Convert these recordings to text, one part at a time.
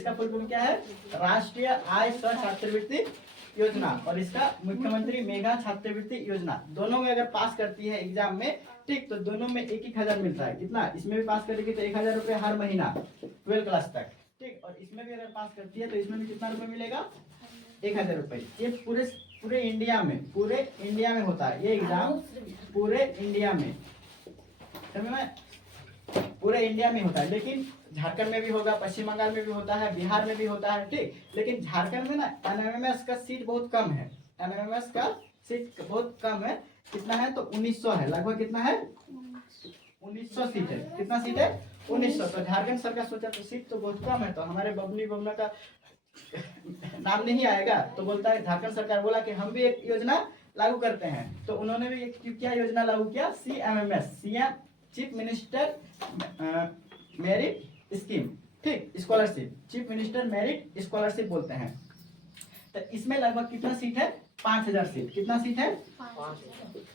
इसका full form क्या है? राष्ट्रीय आय सह छात्रवृत्ति योजना, और इसका मुख्यमंत्री मेघा छात्रवृत्ति योजना। दोनों में अगर पास करती है एग्जाम में, ठीक, तो दोनों में 1,000 मिलता है। कितना? इसमें भी पास करेगी तो 1,000 रुपये हर महीना 12 क्लास तक, ठीक। और इसमें भी अगर पास करती है तो इसमें भी कितना रुपये मिलेगा? 1,000 रुपये। ये पूरे इंडिया में होता है ये एग्जाम, पूरे इंडिया में, समझ में? पूरे इंडिया में होता है, लेकिन झारखंड में भी होगा, पश्चिम बंगाल में भी होता है, बिहार में भी होता है, ठीक। लेकिन झारखंड में ना एमएमएस का सीट बहुत कम है, एमएमएस का सीट बहुत कम है। कितना है? तो 1900 है, लगभग कितना है? 1900 सीट है। कितना सीट है? 1900। तो झारखंड सरकार सोचा तो सीट तो बहुत कम है, तो हमारे बबनी बमना का नाम नहीं आएगा, तो बोलता है झारखंड सरकार बोला कि हम भी एक योजना लागू करते हैं। तो उन्होंने भी एक क्या योजना लागू किया? CMMS, CM chief minister merit scheme, ठीक, scholarship, chief minister merit scholarship बोलते हैं। तो इसमें लगभग कितना सीट है? 5,000 सीट। कितना सीट है?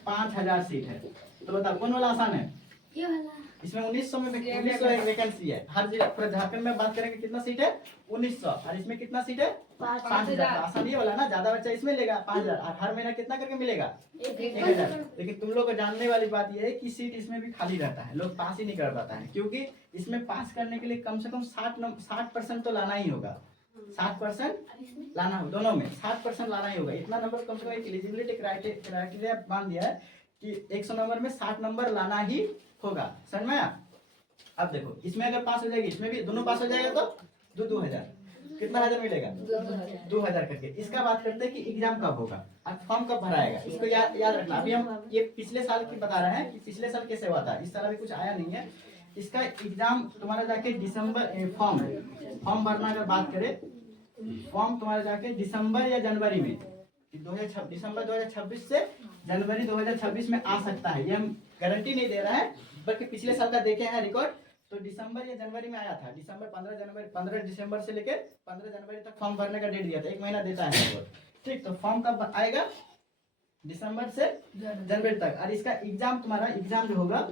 5,000 सीट है। तो बताओ कौन वाला आसान है? ये वाला। इसमें 1900 में 1900 एक वैकेंसी है हर जिला। पूरे झारखंड में बात करेंगे कितना सीट है? 1900। और इसमें कितना सीट है? 5,000। आसान ये वाला ना, ज्यादा बच्चा इसमें लेगा 5,000, और हर महीना कितना करके मिलेगा? 1,000। लेकिन तुम लोग को जानने वाली बात यह है कि सीट इसमें भी खाली रहता है, लोग पास ही नहीं कर पाता है, क्योंकि इसमें पास करने के लिए कम से कम 60% तो लाना ही होगा। 60% लाना हो, दोनों में 60% लाना ही होगा। इतना नंबर कम से कम एलिजिबिलिटी क्राइटेरिया मान दिया है कि 100 नंबर में 60 नंबर लाना ही होगा। समझ में आया? अब देखो, इसमें अगर पास हो जाएगी, इसमें भी दोनों पास हो जाएगा तो 2,000। कितना हजार मिलेगा? 2,000 करके। इसका बात करते हैं कि एग्जाम कब होगा और फॉर्म कब भराएगा। इसको याद रखना। अभी हम ये पिछले साल की बता रहे हैं कि पिछले साल कैसे हुआ था, इस साल अभी कुछ आया नहीं है। इसका एग्जाम तुम्हारा जाके दिसंबर, फॉर्म भरना अगर बात करें, फॉर्म तुम्हारा जाके दिसंबर या जनवरी में, दिसंबर 2026 से जनवरी 2026 में आ सकता है। ये हम गारंटी नहीं दे रहा है, बल्कि पिछले साल का देखे हैं रिकॉर्ड, तो दिसंबर या जनवरी में आया था। दिसंबर 15 दिसंबर से लेकर 15 जनवरी तक फॉर्म भरने का डेट दिया था, 1 महीना देता है, ठीक। तो फॉर्म कब आएगा? दिसंबर से जनवरी तक। और इसका एग्जाम, तुम्हारा एग्जाम जो होगा,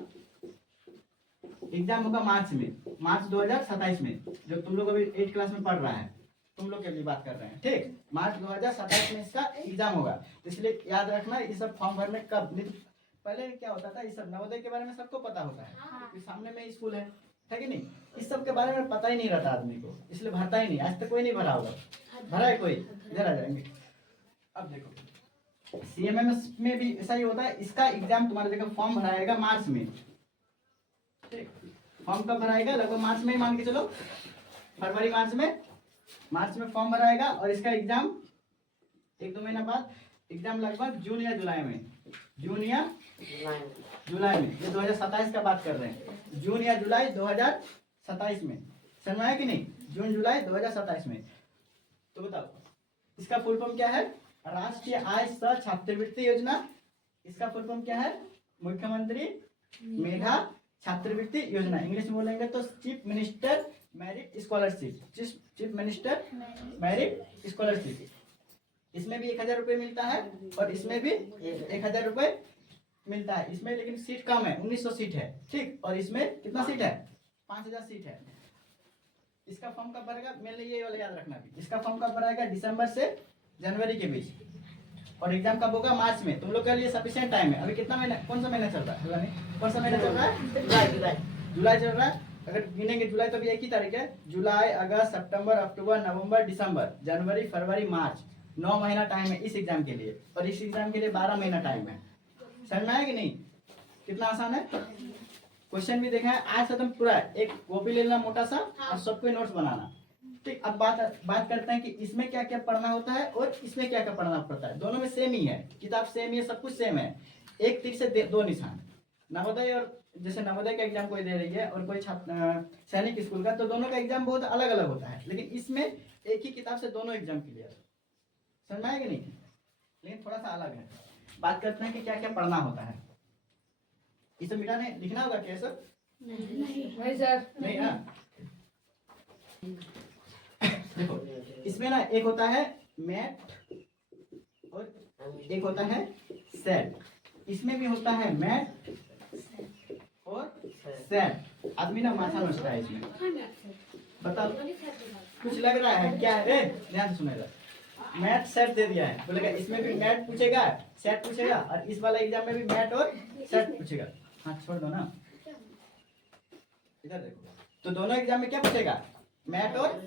एग्जाम होगा मार्च में, मार्च 2027 में। जो तुम लोग अभी 8 क्लास में पढ़ रहा है, तुम लोग के लिए बात कर रहे हैं, ठीक। मार्च 2027 में इसका एग्जाम होगा। तो इसलिए याद रखना, ये सब फॉर्म भरने कब, पहले क्या होता था, ये सब नवोदय के बारे में सबको पता होता है, क्योंकि सामने में स्कूल है कि नहीं। इस सब के बारे में पता ही नहीं रहता आदमी को, इसलिए भरता ही नहीं। आज तक कोई नहीं भरा होगा। भरा है कोई? इधर आ जाएंगे। अब देखो, CMMS में भी ऐसा ही होता है। इसका एग्जाम तुम्हारा देखो, फॉर्म भराएगा मार्च में, ठीक। फॉर्म कब भराएगा? लगभग मार्च में ही मान के चलो, फरवरी मार्च में फॉर्म भराएगा। और इसका एग्जाम 1-2 महीना बाद, एग्जाम लगभग जून या जुलाई में, ये 2027 का बात कर रहे हैं, जून या जुलाई 2027 में। समझ में आया कि नहीं? जून जुलाई 2027 में। तो बताओ इसका फुल फॉर्म क्या है? राष्ट्रीय आय सह छात्रवृत्ति योजना। इसका फुल फॉर्म क्या है? मुख्यमंत्री मेघा छात्रवृत्ति योजना। इंग्लिश में बोलेंगे तो chief minister merit scholarship, chief minister merit scholarship. इसमें भी 1,000 रुपये मिलता है, और इसमें भी 1,000 रुपये मिलता है। इसमें लेकिन सीट कम है, 1900 सीट है, ठीक। और इसमें कितना सीट है? 5,000 सीट है। इसका फॉर्म कब भरेगा? मेरे लिए ये वाला याद रखना भी। इसका फॉर्म कब भराएगा? दिसंबर से जनवरी के बीच। और एग्जाम कब होगा? मार्च में। तुम लोग के लिए सफिशिएंट टाइम है। अभी कितना महीना, कौन सा महीना चल रहा है? कौन सा महीना चल रहा है? जुलाई चल रहा है। अगर गिनेंगे जुलाई तो अभी 1 ही तारीख है। जुलाई, अगस्त, सितंबर, अक्टूबर, नवंबर, दिसंबर, जनवरी, फरवरी, मार्च, 9 महीना टाइम है इस एग्जाम के लिए। और इस एग्जाम के लिए 12 महीना टाइम है। समझ में आया कि नहीं? कितना आसान है। क्वेश्चन भी देखा है। आज खत्म पूरा, एक कॉपी ले लेना मोटा सा और सबको नोट्स बनाना, ठीक। अब बात करते हैं कि इसमें क्या क्या पढ़ना होता है और इसमें क्या क्या पढ़ना पड़ता है। दोनों में सेम ही है, किताब सेम ही है, सब कुछ सेम है। एक तीर से 2 निशान। नवोदय, और जैसे नवोदय का एग्जाम कोई दे रही है और कोई सैनिक स्कूल का, तो दोनों का एग्जाम बहुत अलग अलग होता है। लेकिन इसमें एक ही किताब से दोनों एग्जाम क्लियर। समझ में आया कि नहीं? लेकिन थोड़ा सा अलग है। बात करते हैं कि क्या क्या पढ़ना होता है। इसे मिटाने लिखना होगा क्या सर? नहीं सर, नहीं ना। देखो, इसमें ना एक होता है मैथ और एक होता है सेट। इसमें भी होता है मैथ और सेट। आदमी ना माथा नोचता है इसमें। बताओ कुछ लग रहा है क्या है? ध्यान से सुनेगा। मैथ सेट दे दिया है, बोलेगा इसमें भी मैथ पूछेगा, सेट पूछेगा, और इस वाला एग्जाम में भी मैथ और सेट पूछेगा। हाँ छोड़ दो ना, इधर देखो। तो दोनों एग्जाम में क्या पूछेगा? मैथ और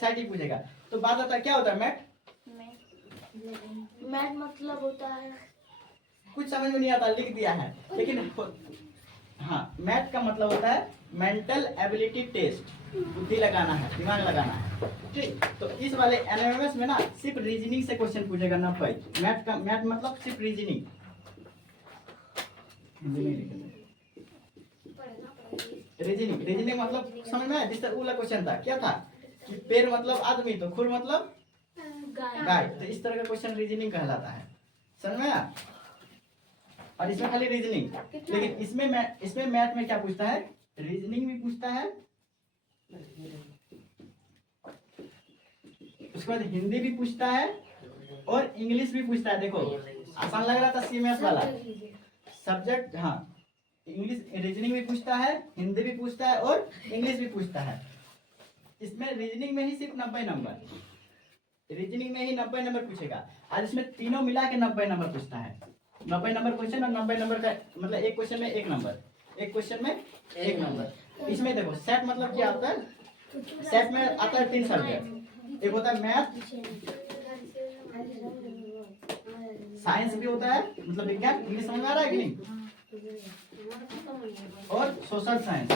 सेट ही पूछेगा। तो बात आता है क्या होता है मैथ? मैथ मतलब होता है, कुछ समझ में नहीं आता, लिख दिया है, लेकिन हाँ मैथ का मतलब होता है मेंटल एबिलिटी टेस्ट, बुद्धि लगाना है, दिमाग लगाना है। ठीक, तो इस वाले एनएमएस में ना सिर्फ रीजनिंग से क्वेश्चन पूछेगा ना भाई। मैथ का मैथ मतलब सिर्फ रीजनिंग, हिंदी में लिखेंगे रीजनिंग। रीजनिंग मतलब समझ में आया? जिस तरह वाला क्वेश्चन था, क्या था कि पैर मतलब आदमी तो खुर मतलब गाय, तो इस तरह का क्वेश्चन रीजनिंग कहलाता है। समझ में आया? और इसमें खाली रीजनिंग, लेकिन इसमें मैथ में क्या पूछता है? रीजनिंग भी पूछता है, उसके बाद हिंदी भी पूछता है और इंग्लिश भी पूछता है। देखो आसान लग रहा था सीएमएस वाला सब्जेक्ट। हाँ इंग्लिश रीजनिंग भी पूछता है, हिंदी भी पूछता है और इंग्लिश भी पूछता है। इसमें रीजनिंग में ही सिर्फ 90 नंबर, रीजनिंग में ही 90 नंबर पूछेगा। आज इसमें तीनों मिला के 90 नंबर पूछता है। 90 नंबर क्वेश्चन और 90 नंबर का मतलब एक क्वेश्चन में 1 नंबर, एक क्वेश्चन में 1 नंबर। इसमें देखो सेट मतलब क्या होता है? सेट में आता है 3 सब्जेक्ट, एक होता है मैथ, साइंस भी होता है मतलब विज्ञान, इंग्लिश समझ में आ रहा है कि नहीं, और सोशल साइंस।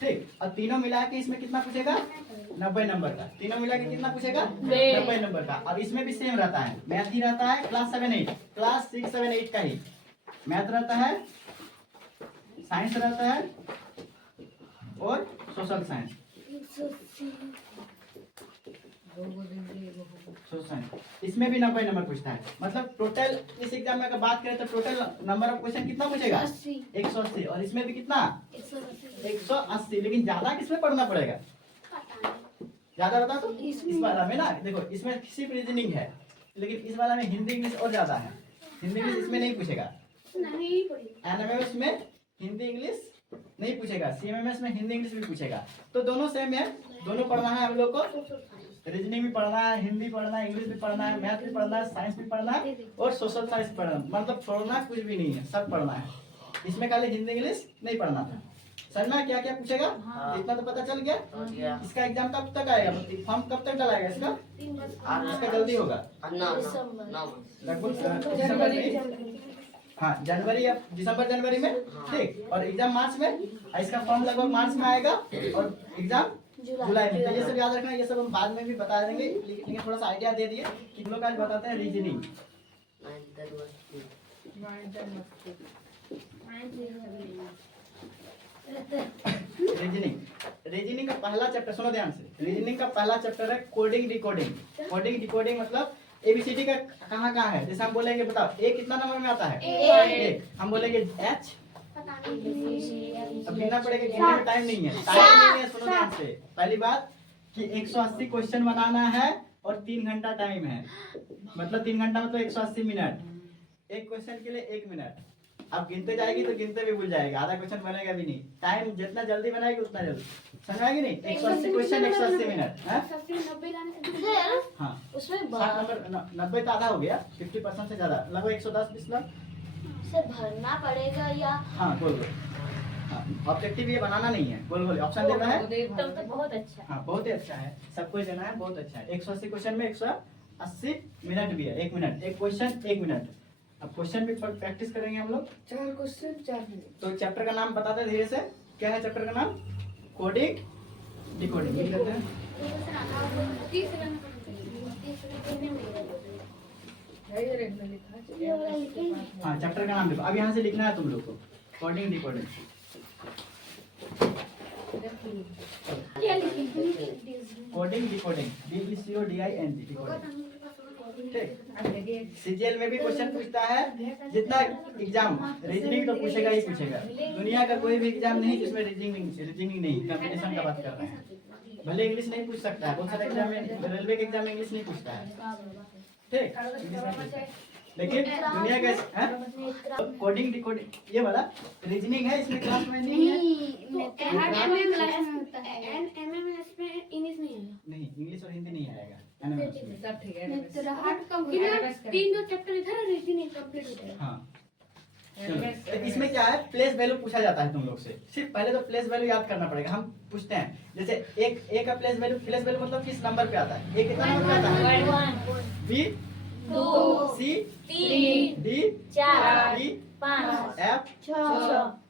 ठीक, और तीनों मिला के इसमें कितना पूछेगा? 90 नंबर का। तीनों मिला के कितना पूछेगा? 90 नंबर का। अब इसमें भी सेम रहता है, मैथ ही रहता है क्लास 7-8, क्लास 6-7-8 का ही मैथ रहता है, साइंस रहता है और सोशल साइंस। इसमें भी 90 नंबर पूछता है। मतलब टोटल इस एग्जाम में अगर बात करें तो टोटल नंबर ऑफ क्वेश्चन कितना पूछेगा? 180। और इसमें भी कितना? 180। लेकिन ज्यादा किसमें पढ़ना पड़ेगा? ज्यादा बता तो इस वाला में ना देखो, इसमें सिर्फ रीजनिंग है, लेकिन इस वाला में हिंदी इंग्लिश और ज्यादा है। हिंदी इंग्लिश इसमें नहीं पूछेगा, एनएमएस में हिंदी इंग्लिश नहीं पूछेगा, सीएमएमएस में हिंदी इंग्लिश भी पूछेगा। तो दोनों सेम है, दोनों पढ़ना है हम लोग को। रीजनिंग भी पढ़ना है, हिंदी पढ़ना है, इंग्लिश भी पढ़ना है, मैथ भी पढ़ना है, साइंस भी पढ़ना है और सोशल साइंस पढ़ना है। मतलब छोड़ना कुछ भी नहीं है, सब पढ़ना है। इसमें खाली हिंदी इंग्लिश नहीं पढ़ना था। समझना क्या क्या पूछेगा? इतना तो पता चल गया। इसका एग्जाम कब तक आएगा? फॉर्म कब तक डलाएगा इसका? इसका जल्दी होगा लगभग दिसंबर में। हाँ जनवरी या दिसंबर जनवरी में। ठीक, और एग्जाम मार्च में, इसका फॉर्म लगभग मार्च में आएगा और एग्जाम जुलाई में। तो ये सब याद रखना, ये सब हम बाद में भी बता देंगे, लेकिन थोड़ा सा आइडिया दे दिए कि हम लोग आज बताते हैं रीजनिंग। रीजनिंग का पहला चैप्टर सुनो ध्यान से। रीजनिंग का पहला चैप्टर है कोडिंग डिकोडिंग। कोडिंग डिकोडिंग मतलब एबीसीडी का कहाँ कहाँ है? जैसे हम बोलेंगे बताओ ए कितना नंबर में आता है? ए। हम बोलेंगे एच, अब गिनना पड़ेगा, गिनने में टाइम नहीं है, टाइम नहीं है। सुनो ध्यान से, पहली बात कि 180 क्वेश्चन बनाना है और 3 घंटा टाइम है। मतलब 3 घंटा मतलब 180 मिनट, एक क्वेश्चन के लिए 1 मिनट। अब गिनते जाएगी तो गिनते भी भूल जाएगा, आधा क्वेश्चन बनेगा भी नहीं। टाइम जितना जल्दी बनाएगी उतना जल्दी, समझाएगी नहीं? 180 क्वेश्चन 180 मिनट। हाँ उसमें 60 नंबर, 90 तो आधा हो गया, 50% से ज्यादा, लगभग 110 पिछला से भरना पड़ेगा या? हाँ गोल गोल। हाँ ऑब्जेक्टिव ये बनाना नहीं है, गोल गोल ऑप्शन देना है। तो बहुत अच्छा। हाँ बहुत ही अच्छा है, सबको देना है, बहुत अच्छा है। 180 क्वेश्चन में 180 मिनट भी है, 1 मिनट, एक क्वेश्चन 1 मिनट। अब क्वेश्चन भी प्रैक्टिस करेंगे हम लोग। 4 क्वेश्चन 4 मिनट। तो चैप्टर का नाम बताते हैं धीरे से, क्या है चैप्टर का नाम? Coding decoding. लिख लेते हैं। हाँ चैप्टर का नाम देखो, अब यहाँ से लिखना है तुम लोग को, coding decoding. Coding decoding, DECODING decoding. ठीक, सीजीएल में भी क्वेश्चन पूछता है, जितना एग्जाम रीजनिंग तो पूछेगा ही पूछेगा। दुनिया का कोई भी एग्जाम नहीं जिसमें रीजनिंग नहीं, कंपटीशन का बात कर रहे हैं। भले इंग्लिश नहीं पूछ सकता है, बहुत सारे एग्जाम में, रेलवे के एग्जाम में इंग्लिश नहीं पूछता है। ठीक, लेकिन दुनिया का कोडिंग डिकोडिंग ये वाला रीजनिंग है, इसमें क्लास में नहीं है। नहीं, इंग्लिश और हिंदी नहीं आएगा NMMS में। सब ठीक है। तीन दो चैप्टर इधर और रीजनिंग कंप्लीट हो जाएगा। हाँ चलो, तो इसमें क्या है, प्लेस वैल्यू पूछा जाता है तुम लोग से। सिर्फ पहले तो प्लेस वैल्यू याद करना पड़ेगा। हम पूछते हैं जैसे ए का प्लेस वैल्यू मतलब किस नंबर पे आता है, ए कितना नंबर पे आता है, बी 2 सी 3 डी 4 ई 5 एफ 6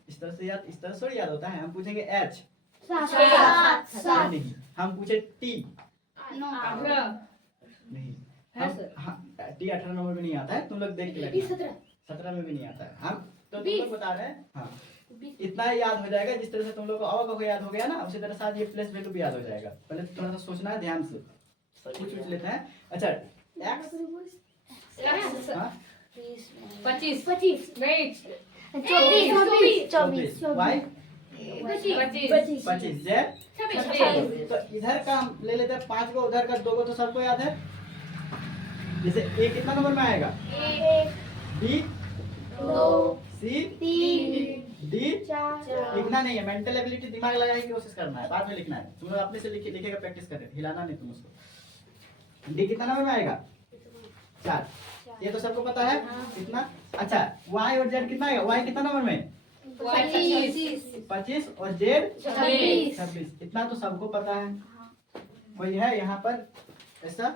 इस तरह से थोड़ी याद होता है। हम पूछेंगे एच 7 नहीं, हम पूछे टी 9 नहीं, है हम सर। हाँ टी 18 नंबर में नहीं आता है, तुम लोग देख के लगना। 17 17 में भी नहीं आता है। हम तो तुम 20 लोग बता रहे हैं। हाँ इतना ही याद हो जाएगा, जिस तरह से तुम लोग को अवग याद हो गया ना, उसी तरह साथ ये प्लेस वैल्यू भी याद हो जाएगा। पहले थोड़ा सा सोचना है ध्यान से, पूछ लेते हैं। अच्छा एक्स हाँ 25 25 वेट 24 वाई 25 25 जेड 26 तो इधर का हम ले लेते हैं 5 को, उधर का 2 को, तो सबको याद है। जैसे ए कितना नंबर में आएगा, 1 बी 2 सी 3 डी 4 लिखना नहीं है, मेंटल एबिलिटी दिमाग लगाने की कोशिश करना है, बाद में लिखना है। तुम लोग अपने से लिखेगा प्रैक्टिस करें, हिलाना नहीं तुम उसको। डी कितना नंबर में आएगा, 4, ये तो सबको पता है कितना। अच्छा वाई और जेड कितना आएगा, वाई कितना नंबर में 25 और जेड 26, इतना तो सबको पता है। कोई है यहाँ पर ऐसा,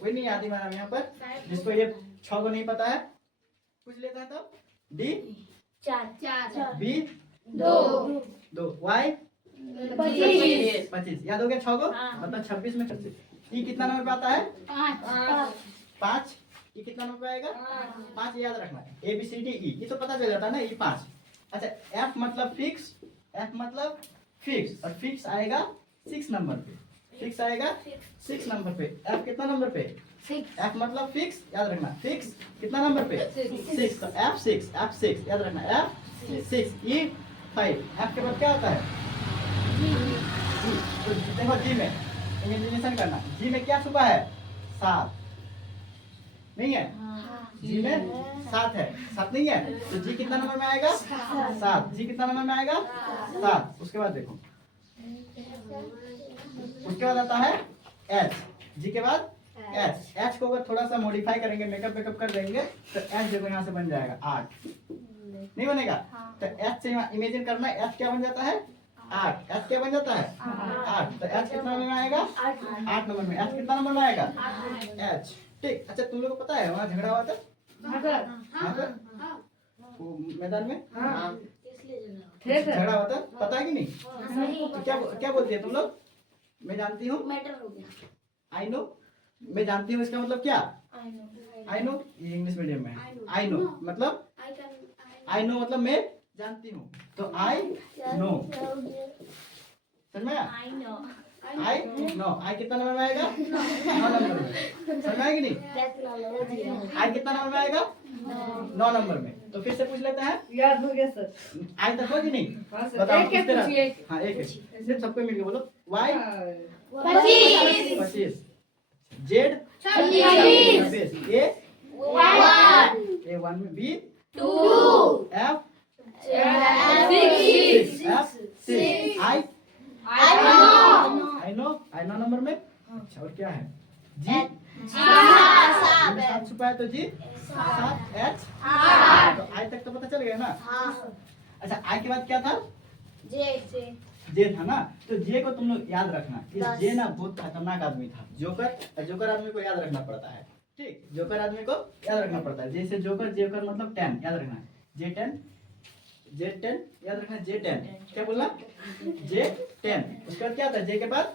कोई नहीं आदि मैडम यहाँ पर जिसको ये 6 को नहीं पता है, पूछ लेता है। तब डी 4 बी 2 वाई 25 याद हो गया 6 को, मतलब 26 में 26। ई कितना नंबर पे आता है, 5। ई कितना नंबर पे आएगा, 5 याद रखना है। A B C D E, ये तो पता चल जाता है ना, ई 5। अच्छा एफ मतलब फिक्स, एफ मतलब फिक्स, और फिक्स आएगा 6 नंबर पे, फिक्स आएगा 6 नंबर पे। एफ कितना नंबर पे, एफ मतलब फिक्स, याद रखना फिक्स कितना नंबर पे 6, तो एफ 6 याद रखना, एफ 6 ई 5। एफ के बाद क्या होता है, जी। तो देखो जी में इमेजिनेशन करना, जी में क्या छुपा है, 7 नहीं है, जी में 7 है, 7 नहीं है, तो जी कितना नंबर में आएगा, 7। जी कितना नंबर में आएगा, 7। उसके बाद देखो, उसके बाद आता है एच, जी के बाद एच। एच को अगर थोड़ा सा मॉडिफाई करेंगे, मेकअप वेकअप कर देंगे, तो एच देखो यहाँ से बन जाएगा 8, नहीं बनेगा। तो एच से इमेजिन करना, एच क्या बन जाता है, 8। एच क्या बन जाता है, 8। तो एच कितना नंबर में आएगा, 8 नंबर में। एच कितना नंबर में आएगा, एच। ठीक। अच्छा तुम लोग को पता है वहाँ झगड़ा हुआ था, वहाँ पर वो मैदान में झगड़ा हुआ था, पता है कि नहीं, तो क्या बोलती है तुम लोग, मैं जानती हूँ, मैटर हो गया। आई नो, मैं जानती हूँ, इसका मतलब क्या, आई नो, ये इंग्लिश मीडियम में है। आई नो मतलब, आई नो मतलब मैं जानती हूँ, तो आई नो, समझ में आया? आई नो, आई कितना नंबर में आएगा, 9 नंबर में। समझ में आया कि नहीं, आई कितना नंबर में आएगा, 9 नंबर में। तो फिर से पूछ लेते हैं, याद हो गया सर। आई तक हो कि नहीं, हाँ सर, बताओ एक किस तरह? पूछिए। हाँ एक सिर्फ सबको मिलके बोलो, वाई 25, जेड 26, ए 1 में, B 2 F 6 F 6 I I know I know number में। अच्छा और क्या है, जी 7 छुपा है, तो जी 7 एच, तो आई तक तो पता चल गया ना। अच्छा आई के बाद क्या था, जे था ना, तो जे को तुम लोग याद रखना। इस जे ना बहुत खतरनाक आदमी था, जोकर आदमी को याद रखना पड़ता है। ठीक, जोकर आदमी को याद रखना पड़ता है। जैसे जोकर मतलब 10 याद रखना, J10 याद रखना, J10 क्या बोलना, J10। उसके बाद क्या था, जे के बाद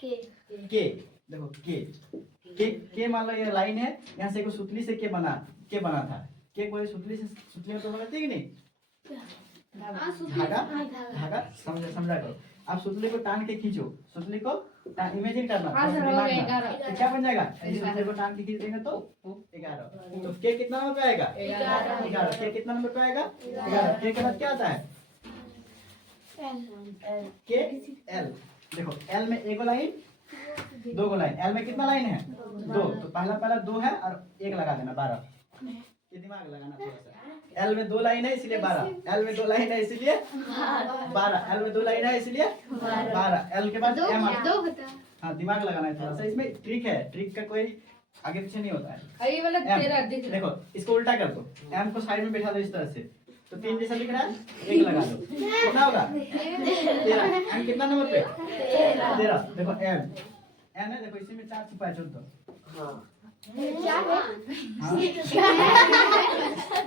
के, देखो के मान लो ये लाइन है, यहाँ से सुतली से के बना था। के कोई सुतली में तो लगाती है कि नहीं, धागा समझा करो। आप सुतली को टांग के खींचो, सुतली को इमेजिन करना दिमाग में, तो क्या बन जाएगा, सुतली को टांग के खींच देंगे तो 11। तो के कितना नंबर पे आएगा, 11। के कितना नंबर पे आएगा, 11। के बाद क्या आता है, के एल। देखो एल में एक लाइन, दो को लाइन, एल में कितना लाइन है? दो, तो पहला दो है और एक लगा देना 12। ये दिमाग लगाना थोड़ा सा। एल में दो लाइन है इसलिए 12, एल में दो लाइन है इसलिए 12, एल में दो लाइन है इसलिए 12, एल के बाद एम आता है। हाँ, दिमाग लगाना है थोड़ा सा। इसमें ट्रिक है, ट्रिक का कोई आगे पीछे नहीं होता है। ये वाला एम, तेरा दिख रहा देखो इसको उल्टा कर दो, एम को साइड में बैठा दो इस तरह से, तो 3 जैसा दिख रहा है, एक लगा दो, कितना होगा? 13। एम कितना नंबर पे? 13। देखो एम, एम है, देखो इसी में 4 छिपा है, 14। हाँ।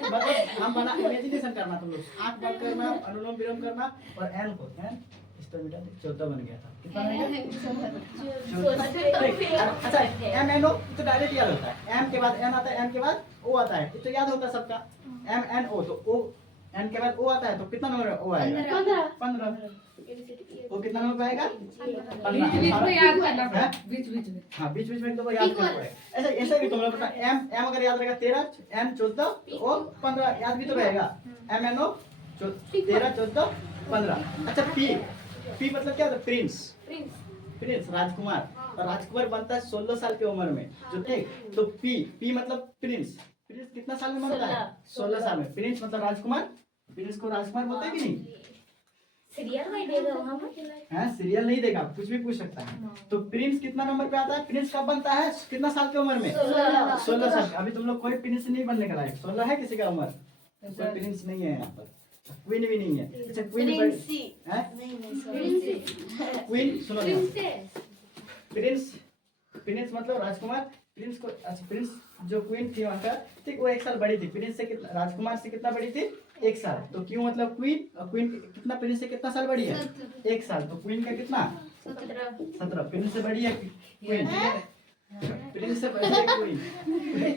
मतलब हम बना इमेजिनेशन करना, तुम लोग आंख बंद करना, अनुलोम विलोम करना, और एन को एन इस तरह मिटा दो, 14 बन गया था। कितना बन गया? अच्छा, एम एन ओ तो डायरेक्ट याद होता है, एम के बाद एन आता है, एन के बाद ओ आता है, तो याद होता है सबका। एम एन ओ, तो ओ एन के बाद ओ आता है, तो कितना नंबर ओ आएगा? 15। वो कितना नंबर पे आएगा? बीच में याद करना, बीच में। हाँ, बीच में तो याद करना पड़ेगा। ऐसे ऐसे भी तुम लोग पता, एम एम अगर याद रहेगा 13, एन 14, ओ 15 याद भी तो रहेगा। M N O 13, 14, 15। अच्छा, पी, पी मतलब क्या होता है? प्रिंस, प्रिंस राजकुमार, और राजकुमार बनता है 16 साल की उम्र में, जो ठीक। तो पी, पी मतलब प्रिंस, प्रिंस कितना साल में बनता है? 16 साल में। प्रिंस मतलब राजकुमार, प्रिंस को राजकुमार बोलते हैं कि नहीं? सीरियल नहीं देगा वहाँ पर? हाँ, सीरियल नहीं देगा, कुछ भी पूछ सकता है। तो प्रिंस कितना नंबर पे आता है? प्रिंस कब बनता है? कितना साल की उम्र में? 16 साल। अभी तुम लोग कोई प्रिंस नहीं बनने का लायक। 16 है किसी का उम्र? कोई प्रिंस नहीं है यहाँ पर, क्वीन भी नहीं है। अच्छा, क्वीन क्वीन सुनो, प्रिंस, प्रिंस मतलब राजकुमार। प्रिंस को, अच्छा, प्रिंस जो क्वीन थी वहाँ का, ठीक, वो 1 साल बड़ी थी। प्रिंस से कितना, राजकुमार से कितना बड़ी थी? 1 साल। तो क्यों मतलब क्वीन, और क्वीन कितना, प्रिंस से कितना साल बड़ी है? 1 साल। तो क्वीन का कितना? 17। प्रिंस से बड़ी है क्वीन, प्रिंस से बड़ी है क्वीन।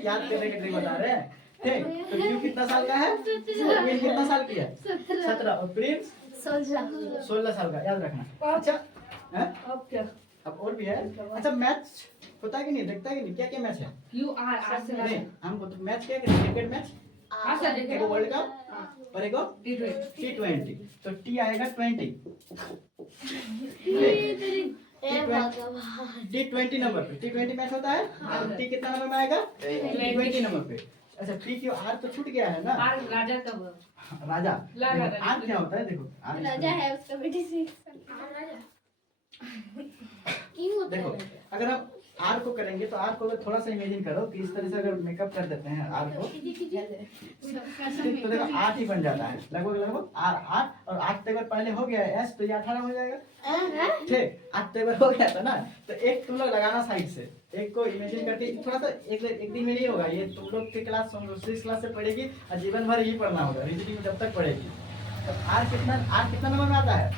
याद करने के लिए बता रहे हैं, ठीक। तो क्यों कितना साल का है? क्वीन कितना साल की है? 17, और प्रिंस 16 साल का, याद रखना। अच्छा है? अब क्या? अब और भी है। अच्छा, मैच होता है कि नहीं, देखता है कि नहीं, क्या क्या मैच है? यू आर आर से नहीं, हमको तो मैच क्या है? क्रिकेट मैच, एक वर्ल्ड कप और एक T20। तो टी आएगा 20, T20 नंबर पे T20 मैच होता है। और टी कितना नंबर में आएगा? 20 नंबर पे। अच्छा, टी क्यों, आर तो छूट गया है ना? आर राजा कब? राजा। राजा। आर क्या होता है? देखो आर राजा है उसका बेटी से देखो, अगर हम आर को करेंगे तो आर को अगर थोड़ा सा इमेजिन करो कि इस तरह से अगर मेकअप कर देते हैं आर को, तो देखो 8 ही बन जाता है लगभग लगभग। आर 8, और 8 तेवर पहले हो गया है एस, तो ये 18 हो जाएगा, ठीक। 8 तेवर हो गया था ना, तो एक तुम लोग लगाना साइड से, एक को इमेजिन करके थोड़ा सा। एक दिन में नहीं होगा ये, तुम लोग की क्लास 6 क्लास से पढ़ेगी और जीवन भर यही पढ़ना होगा, रीजनिंग में जब तक पढ़ेगी। तो आर कितना नंबर में आता है?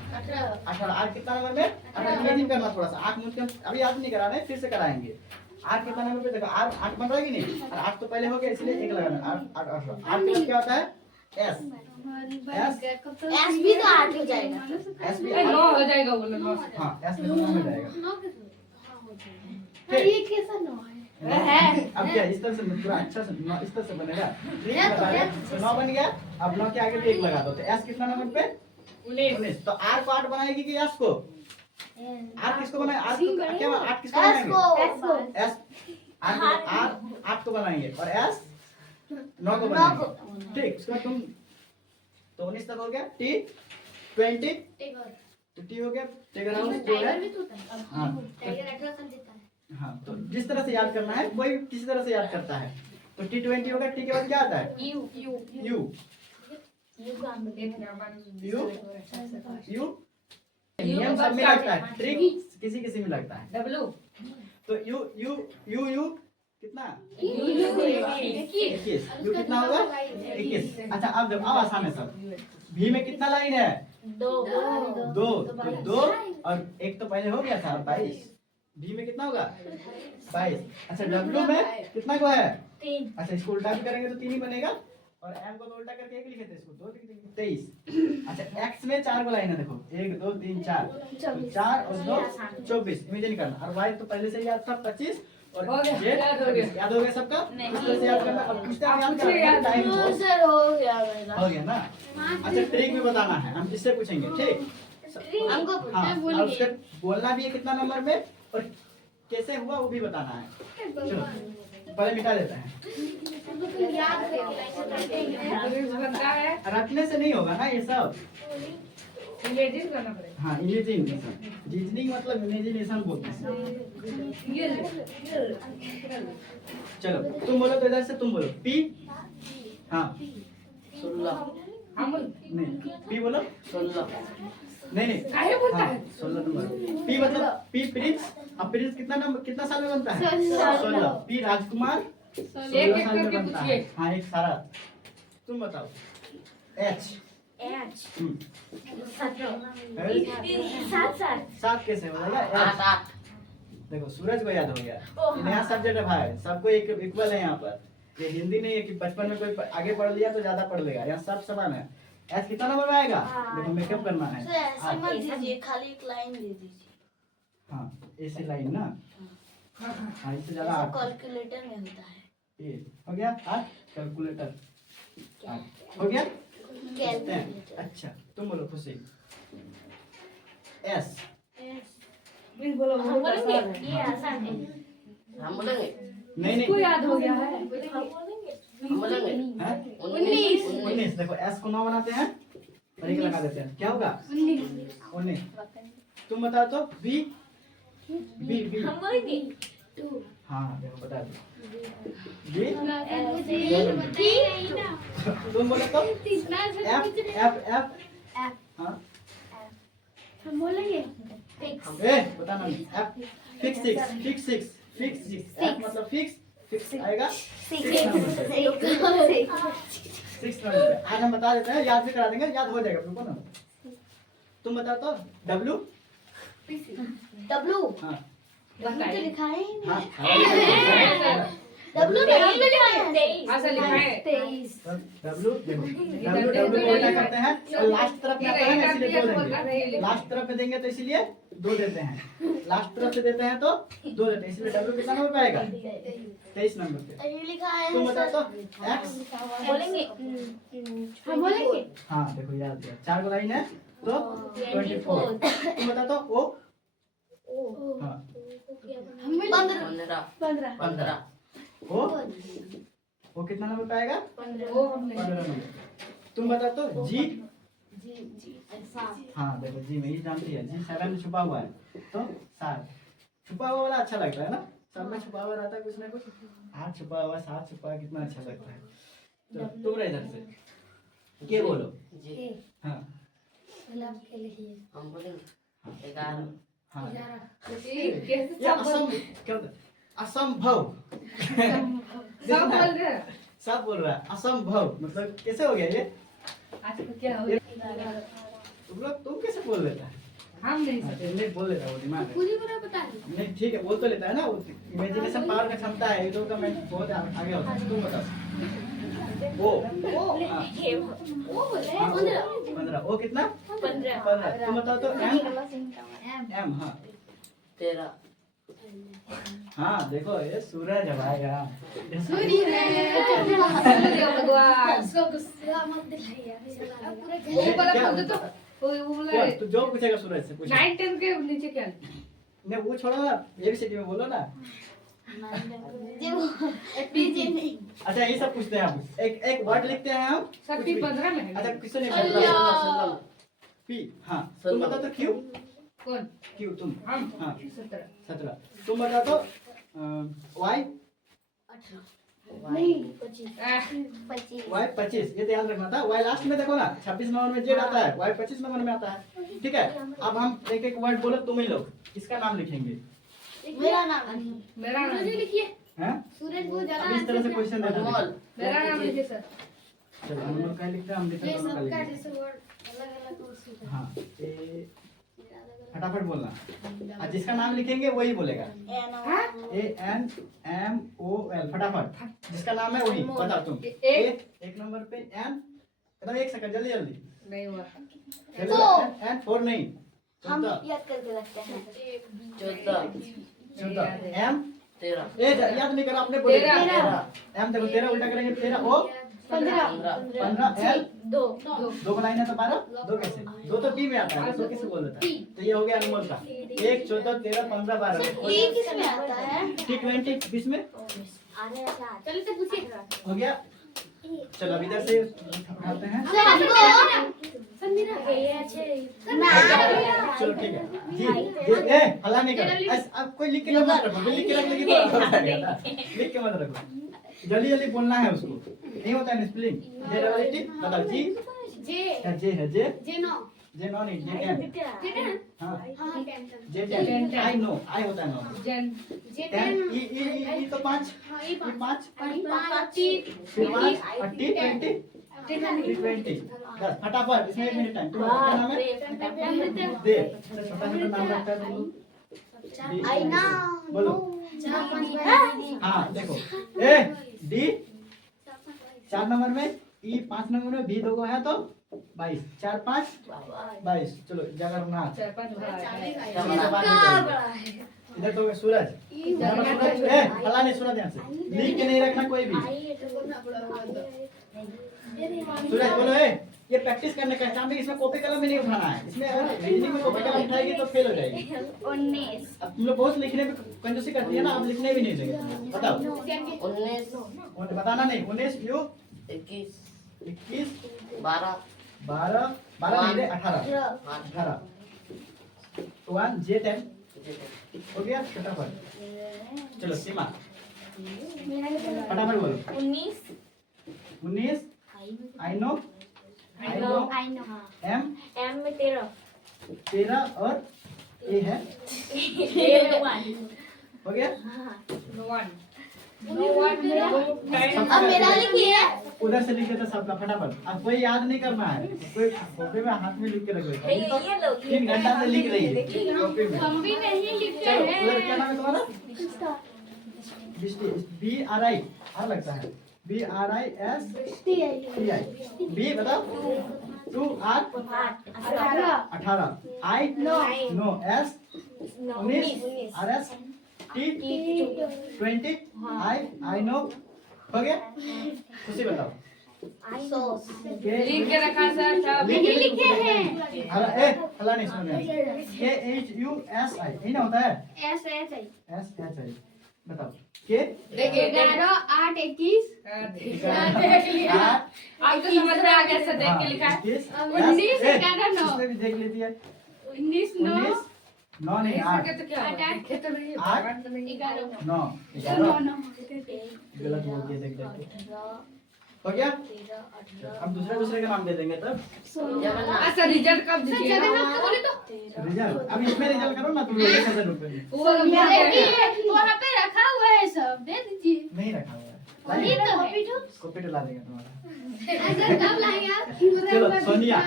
18। आर कितना नंबर में? 18। इमेजिन करना थोड़ा सा, आंख मूंद के, अभी याद नहीं कराना है, फिर से कराएंगे। आर कितना नंबर पे? देखो आर 8 बन रहा है कि नहीं, और 8 तो पहले हो गया इसलिए एक लगाना। 8 क्या होता है? एस भी तो 8 हो जाएगा। एस भी 9 हो जाएगा, बोलो 9। हाँ, एस में 9 हो जाएगा। ये कैसा 9 है? अब क्या इस तरह से पूरा अच्छा से इस तरह से बनेगा। 9 बन गया। अब 9 के आगे भी 1 लगा दो, तो एस कितना नंबर पे? 19। तो आर को 8 बनाएगी कि एस को? आर किसको बनाए? आर को क्या, 8 किसको बनाएंगे? एस आर 8 को बनाएंगे और एस 9 को बनाएंगे, ठीक। इसको तुम तो 19 तक हो गया। T20 तो टी हो गया। टेगर हाउस जो है, हाँ, तो जिस तरह से याद करना है कोई किसी तरह से याद करता है। तो T20 होगा, टी के बाद क्या आता है? यू नियम सब में लगता है, ट्रिक किसी किसी में लगता है। डब्ल्यू तो यू कितना? 21। यू कितना होगा? 21। अच्छा, अब जब अब आसान है सब। भी में कितना लाइन है? 2 और 1 तो पहले हो गया था, 22। भी में कितना होगा? 22। अच्छा, डब्ल्यू में कितना को है? 3। अच्छा, इसको उल्टा भी करेंगे तो 3 ही बनेगा, और एम को तो उल्टा करके 1 लिखे थे, इसको 2 23। अच्छा, एक्स में 4 को लाइन है, देखो 1 2 3 4, 4 और 2 24। इमेजिन करना। और वाई तो पहले से याद था 25, और जेड याद हो गया सबका। इस तरह से याद करना। अब किससे याद करना? टाइम हो गया ना। अच्छा, ट्रिक भी बताना है, हम इससे पूछेंगे, ठीक। हमको हाँ, और उसके बोलना भी है कितना नंबर में? और कैसे हुआ वो भी बताना है। चलो पहले मिटा देते हैं। रिव्यू बनता है, रखने से नहीं होगा ना ये सब। इमेजिन करना पड़ेगा। हाँ इमेजिनेशन, रीजनिंग मतलब इमेजिनेशन बोलते हैं। ये चलो तुम बोलो तो इधर से तुम बोलो पी। हाँ 16 हम नहीं पी बोलो। 16 नहीं काहे बोलता हाँ, है? 16 नंबर। पी मतलब पी प्रिंस। अब प्रिंस कितना नंबर कितना साल में बनता है? 16। पी राजकुमार 16 एक साल में करके बनता है। पूछिए। हाँ एक सारा। तुम बताओ एच। एच 7 कैसे हो जाएगा? 8 देखो सूरज को याद हो गया। ये नया सब्जेक्ट है भाई, सबको एक इक्वल है यहाँ पर। ये हिंदी नहीं है कि बचपन में कोई आगे पढ़ लिया तो ज्यादा पढ़ लेगा, यहाँ सब समान है। एच कितना नंबर में आएगा? देखो मेकअप करना है। ऐसे मत दीजिए, खाली एक लाइन दे दीजिए। हाँ ऐसे लाइन ना। हाँ इससे ज्यादा ऐसा 8 कैलकुलेटर में होता है। ये हो गया 8 कैलकुलेटर 8 हो गया। कैलकुलेटर। अच्छा तुम बोलो खुशी। एस प्लीज बोलो। हम बोलेंगे ये आसान है। हम बोलेंगे नहीं इसको नहीं याद हो गया है। हम बोलेंगे हाँ? 19 देखो एस को 9 बनाते हैं और एक लगा देते हैं, क्या होगा? 19। तुम बताओ तो बी। बी बी हम बोलेंगे हाँ देखो बता दो बी। ना तुम बोलो तो इतना एफ एफ एफ हाँ हम बोलेंगे ए बताना नहीं। F fix 6 fix 6 fix 6 F मतलब फिक्स आएगा 6 नंबर पे। आज हम बता देते हैं, याद भी करा देंगे, याद हो जाएगा रुको ना। तुम बताओ तो डब्ल्यू। डब्लू हाँ डब्लू तो लिखा है हाँ डब्लू में हम लिखा है ऐसा लिखा है। 23 डब्ल्यू देखो डब्ल्यू को क्या करते हैं और लास्ट तरफ में आता है ना इसलिए 2 देंगे। लास्ट तरफ में देंगे तो इसलिए 2 देते हैं, लास्ट तरफ से देते हैं तो 2 देते हैं, इसलिए डब्ल्यू कितना नंबर पे आएगा? 23 नंबर पे। ये लिखा है तुम बताओ तो एक्स। बोलेंगे हम बोलेंगे हाँ देखो याद दिया 4 को लाइन है तो 24। तुम बताओ तो ओ। हाँ हम बोलेंगे 15 15 ओ कितना नंबर पे आएगा? वो हमने 15 नंबर। तुम बताओ तो जी। हाँ देखो जी में ही जानती है, जी 7 में छुपा हुआ है तो 7 छुपा हुआ वाला अच्छा लगता है ना, सब में छुपा हुआ रहता है कुछ ना कुछ। 8 छुपा हुआ 7 छुपा हुआ कितना अच्छा लगता है। तो तुम रहे इधर से के बोलो। जी हाँ हम बोलेंगे 11 हाँ कैसे ये सब क्या होता है? असंभव। सब बोल रहे हैं। सब बोल रहा है असंभव मतलब कैसे हो गया ये? आज को क्या हो तुम कैसे बोल लेता है? हम नहीं सकते। नहीं बोल लेता है वो दिमाग है। पूरी पूरा बता दो नहीं ठीक है बोल तो लेता है ना, वो इमेजिनेशन पावर का क्षमता है, ये तो का मैं बहुत आगे होता है। तुम बताओ ओ हाँ, वो बोले हाँ, 15 ओ कितना? 15। तुम बताओ तो एम। एम हाँ 13 हाँ देखो ये सूरज है भाई यार। सूर्य भगवान इसको गुस्सा मत दिलाइए वो वाला क्या? बोल दो तो वो बोला क्या? तू जो पूछेगा सूरज से पूछ। 9 10 के नीचे क्या लिखा है? नहीं वो छोड़ो ना, एबीसीडी में बोलो ना। अच्छा यही सब पूछते हैं हम, एक वर्ड लिखते हैं हम। शक्ति 15 में है। अच्छा किसने16 पी। हाँ तुम बताओ तो क्यू। कौन? क्यू तुम। हम हाँ 17 17। तुम बताओ तो वाई। नहीं 25 वाई 25 ये ध्यान रखना था। वाई लास्ट में देखो ना 26 नंबर में जेड आता है, वाई 25 नंबर में आता है। ठीक है अब हम एक एक वर्ड बोलो तुम ही लोग, इसका नाम लिखेंगे। मेरा नाम मेरा नाम सूरज लिखिए हैं? सूरज बहुत ज्यादा अब इस तरह से क्वेश्चन देना है। अनमोल मेरा नाम लिखिए सर। चलो हम लोग क्या लिखते हैं, हम लिखते ये हैं दोनों का सबका लिखते जैसे वर्ड अलग अलग हो सकता हैं। हाँ ए फटाफट बोलना और जिसका नाम लिखेंगे वही बोलेगा। ANMOL फटाफट जिसका नाम है वही बताओ तुम। एक नंबर पे एन एकदम 1 सेकंड जल्दी जल्दी। नहीं हुआ। एन 4 नहीं हम 14 याद करके रखते हैं 14 एम 13 ए याद नहीं करा आपने बोले 13 एम देखो 13 उल्टा करेंगे 13 ओ 15 15 एल दो दो बनाई ना तो 12, दो कैसे? दो तो बी में आता है, दो कैसे बोल देता है? तो ये हो गया अनमोल का 1, 14, 13, 15, 12 टी किस में आता है? T20 20 में अरे अच्छा चलो से पूछिए हो गया। चलो अब इधर से उठाते हैं। संमीरा चलो ठीक है जी। ए हल्ला नहीं करो, अब कोई लिख के मत रखो, लिख के रख लेगी तो हो जाएगा। लिख के मत रखो, जल्दी जल्दी बोलना है उसको, नहीं होता है स्पेलिंग। जे डबल टी बताओ जी। जे है जे नो जे नो नहीं जे टेन। हाँ हाँ tension J ten I no I होता है नो जन जे टेन टेन ई तो 5 हाँ ये 5 5 फिर 5 टी 20 बस फटाफट इसमें 1 मिनट टाइम। तुम्हारा क्या नाम है? दे छोटा छोटा नाम रखता है तुम लोग। आई ना बोलो। हाँ देखो ए डी 4 नंबर में, ई 5 नंबर में, बी 2 है तो 22 4 5 22। चलो जगन्नाथ 4-5 इधर तो सूरज सूरज ए हल्ला नहीं, सूरज यहाँ से लिख के नहीं रखना कोई भी। सूरज बोलो ए ये प्रैक्टिस करने का काम है, इसमें कॉपी कलम में नहीं उठाना है। इसमें अगर रीजनिंग में कॉपी कलम उठाएगी तो फेल हो जाएगी। 19 अब तुम लोग बहुत लिखने में कंजूसी करती है ना, अब लिखने भी नहीं देंगे तुम लोग। बताओ 19 बताना नहीं। 19 यू 21 21 12 12 12 नहीं रे 18 18 1 जे 10 हो गया फटाफट। चलो सीमा फटाफट बोलो। 19 I no I know M M में 13 13 और ए है हो गया। नो वन अब मेरा लिखिए। उधर से लिख देता सबका फटाफट। अब कोई याद नहीं करना है, कोई कॉपी में हाथ में लिख के रख देता है। तो 3 घंटा से लिख रही है कॉपी में। हम भी नहीं लिखते चलो हैं उधर क्या नाम है तुम्हारा? बी आर आई आर लगता है BRIS TI बी बताओ 2 R 18 I know S 19 RS T 20 I know हो गया। खुशी बताओ लिख के रखा सर सब नहीं लिखे हैं। हला नहीं सुन रहे। KHUSI यही ना होता है SHI SHI बताओ के देखिए 11 8 21 देख लिया अब तो समझ में आ गया सर देख के लिखा है 19 11 9 इसमें भी देख लेती है 19 9 9 नहीं 8 तो क्या हुआ? लिखे तो नहीं 8 11 9 9 गलत बोल दिया देख देख हो गया। हम दूसरे का नाम दे देंगे तब अच्छा रिजल्ट कब दीजिएगा? जगन्नाथ को बोले तो रिजल्ट। अब इसमें रिजल्ट करो ना तुम लोग 1000 रुपए में। वो वहाँ पे रखा हुआ है सब, दे दीजिए। नहीं रखा हुआ है वही लाइए, तो है। कॉपी ला देंगे तुम्हारा। ऐसा कब लाएंगे आप? चलो सोनिया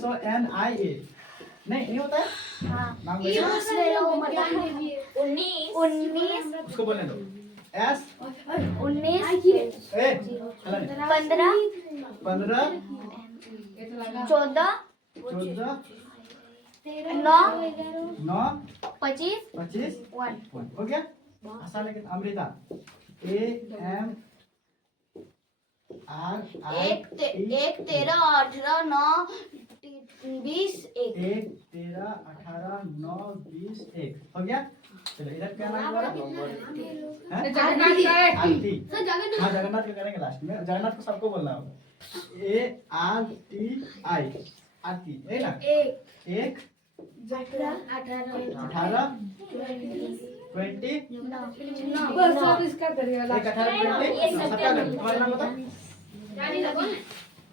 SONIA नहीं नहीं होता है नाम ये बताओ। उसमें ध्यान दीजिए। 19 उसको बोलने दो S 19 चला नहीं 15 15 14 14 9 9 25 25 1 हो गया आसान है। अमृता AM R I एक 13 18 9 20 1 1 13 18 9 20 1 हो गया। चलो इधर क्या नाम हुआ? जगन्नाथ का है आरती। सर जगन्नाथ हाँ जगन्नाथ का करेंगे लास्ट में। जगन्नाथ को सबको बोलना होगा ARTI आरती है ना। 1 18 20 बस अब इसका करिएगा 1 18 20 सबका नाम तुम्हारा नाम बताओ जाने लगो ना।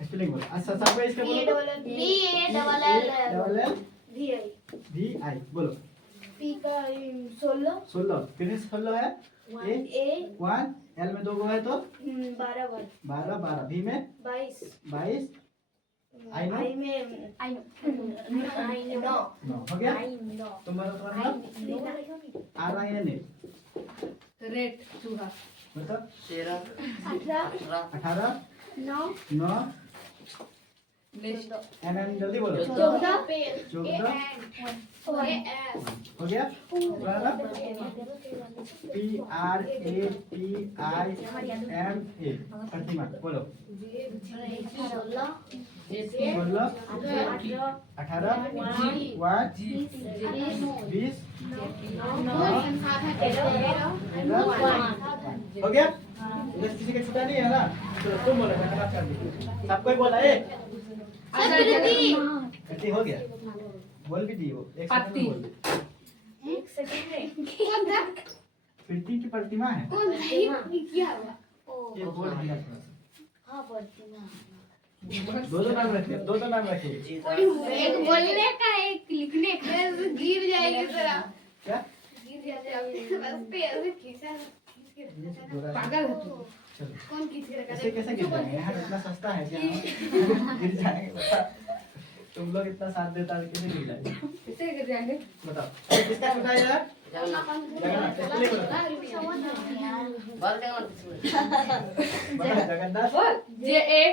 स्पेलिंग बोलो। अच्छा सबको इसके बोलो तो BALL VI बोलो 16 फिर 16 है A 1 L में 2 गो है तो 12 12 V में 22 I नो 9 हो गया। तुम्हारा नाम RINA रेट चूहा मतलब 13 18 18 9 लिस्ट जल्दी बोलो। 14 14 हो गया। पुराना PRATIMA प्रतिमा बोलो। 16 18 20 हो गया। इधर किसी का छुटा नहीं है ना, तो तुम बोलो मैं खराब कर दी। सबको ही बोला ए कृति हो गया। बोल भी दी वो एक सेकंड में बोल दी। एक सेकंड में कौन था? कृति की प्रतिमा है कौन था? ये क्या हुआ? ये बोल दिया थोड़ा सा। हाँ प्रतिमा दो नाम रखिए, दो नाम रखिए। एक बोलने का एक लिखने का। गिर जाएगी जरा। क्या गिर जाएगी बस पैर में खींचा पागल है तू। चलो कौन खींच के रखा ऐसे कैसे गिर जाएंगे? यहाँ इतना सस्ता है क्या गिर जाएंगे? बता। तुम लोग इतना साथ देता है कैसे गिर जाएंगे? किसे गिर जाएंगे? बताओ किसका छुटा है यार? जगन्नाथ इसलिए बोलो। बोल देंगे बताओ जगन्नाथ। बोल J A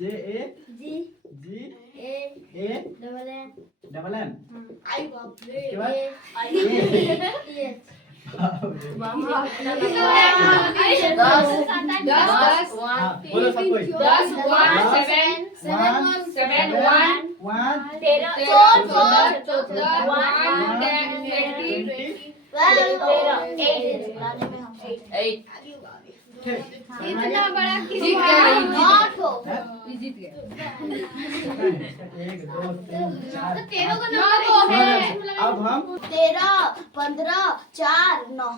JA G G A A double N double N I बाप रे। इसके बाद ये दस हाँ बोलो सब कोई। 10 1 7 7 1 1 13 14 एट इतना बड़ा किसी जीत का गया। आठ हो ये जीत गया। 1 2 3 4 तेरह को नंबर हो गए। अब हम 13 15 4 9